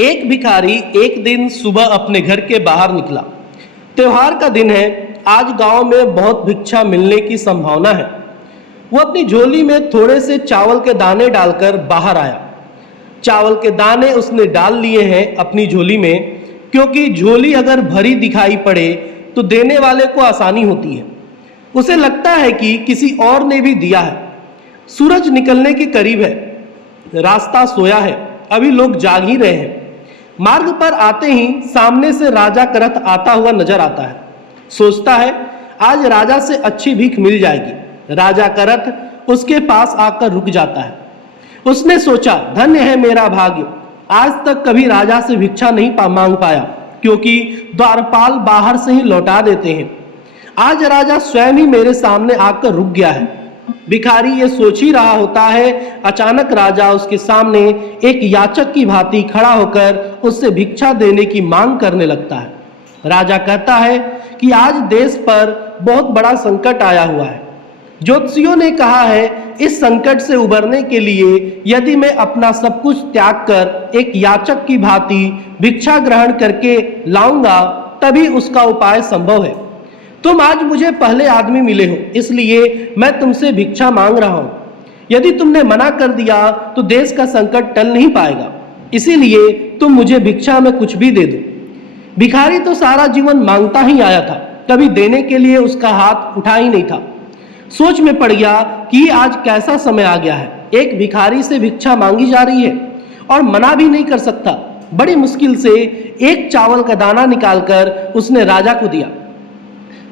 एक भिखारी एक दिन सुबह अपने घर के बाहर निकला। त्योहार का दिन है। आज गांव में बहुत भिक्षा मिलने की संभावना है। वो अपनी झोली में थोड़े से चावल के दाने डालकर बाहर आया। चावल के दाने उसने डाल लिए हैं अपनी झोली में, क्योंकि झोली अगर भरी दिखाई पड़े तो देने वाले को आसानी होती है। उसे लगता है कि किसी और ने भी दिया है। सूरज निकलने के करीब है। रास्ता सोया है, अभी लोग जाग ही रहे हैं। मार्ग पर आते ही सामने से राजा का रथ आता हुआ नजर आता है। सोचता है आज राजा से अच्छी भीख मिल जाएगी। राजा का रथ उसके पास आकर रुक जाता है। उसने सोचा, धन्य है मेरा भाग्य, आज तक कभी राजा से भिक्षा नहीं मांग पाया, क्योंकि द्वारपाल बाहर से ही लौटा देते हैं। आज राजा स्वयं ही मेरे सामने आकर रुक गया है। भिखारी ये सोच ही रहा होता है, अचानक राजा उसके सामने एक याचक की भांति खड़ा होकर उससे भिक्षा देने की मांग करने लगता है। राजा कहता है कि आज देश पर बहुत बड़ा संकट आया हुआ है। ज्योतिषियों ने कहा है इस संकट से उबरने के लिए यदि मैं अपना सब कुछ त्याग कर एक याचक की भांति भिक्षा ग्रहण करके लाऊंगा, तभी उसका उपाय संभव है। तुम आज मुझे पहले आदमी मिले हो, इसलिए मैं तुमसे भिक्षा मांग रहा हूं। यदि तुमने मना कर दिया तो देश का संकट टल नहीं पाएगा, इसीलिए तुम मुझे भिक्षा में कुछ भी दे दो। भिखारी तो सारा जीवन मांगता ही आया था, कभी देने के लिए उसका हाथ उठा ही नहीं था। सोच में पड़ गया कि आज कैसा समय आ गया है। एक भिखारी से भिक्षा मांगी जा रही है और मना भी नहीं कर सकता। बड़ी मुश्किल से एक चावल का दाना निकालकर उसने राजा को दिया।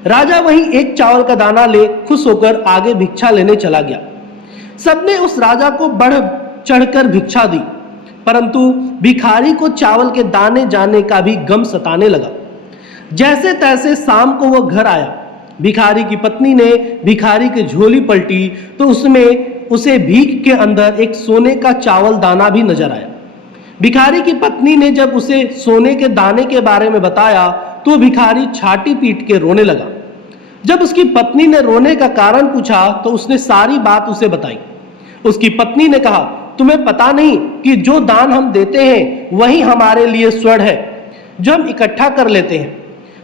राजा वहीं एक चावल का दाना ले खुश होकर आगे भिक्षा लेने चला गया। सबने उस राजा को बढ़ चढ़कर भिक्षा दी, परंतु भिखारी को चावल के दाने जाने का भी गम सताने लगा। जैसे तैसे शाम को वो घर आया। भिखारी की पत्नी ने भिखारी की झोली पलटी तो उसमें उसे भीख के अंदर एक सोने का चावल दाना भी नजर आया। भिखारी की पत्नी ने जब उसे सोने के दाने के बारे में बताया तो भिखारी छाती पीट के रोने लगा। जब उसकी पत्नी ने रोने का कारण पूछा तो उसने सारी बात उसे बताई। उसकी पत्नी ने कहा, तुम्हें पता नहीं कि जो दान हम देते हैं वही हमारे लिए स्वर्ण है। जो हम इकट्ठा कर लेते हैं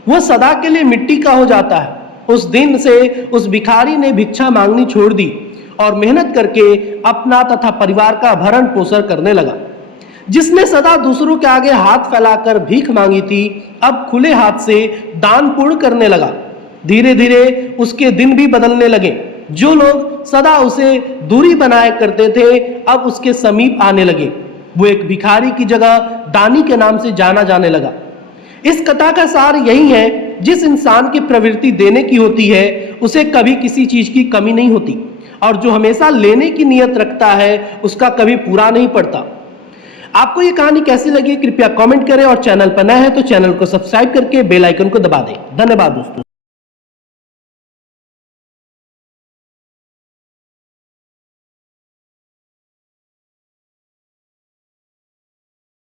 वो सदा के लिए मिट्टी का हो जाता है। उस दिन से उस भिखारी ने भिक्षा मांगनी छोड़ दी और मेहनत करके अपना तथा परिवार का भरण पोषण करने लगा। जिसने सदा दूसरों के आगे हाथ फैलाकर भीख मांगी थी, अब खुले हाथ से दान पुण्य करने लगा। धीरे धीरे उसके दिन भी बदलने लगे। जो लोग सदा उसे दूरी बनाए करते थे, अब उसके समीप आने लगे। वो एक भिखारी की जगह दानी के नाम से जाना जाने लगा। इस कथा का सार यही है, जिस इंसान की प्रवृत्ति देने की होती है उसे कभी किसी चीज की कमी नहीं होती, और जो हमेशा लेने की नियत रखता है उसका कभी पूरा नहीं पड़ता। आपको ये कहानी कैसी लगी कृपया कमेंट करें, और चैनल पर नए हैं तो चैनल को सब्सक्राइब करके बेल आइकन को दबा दें। धन्यवाद दोस्तों।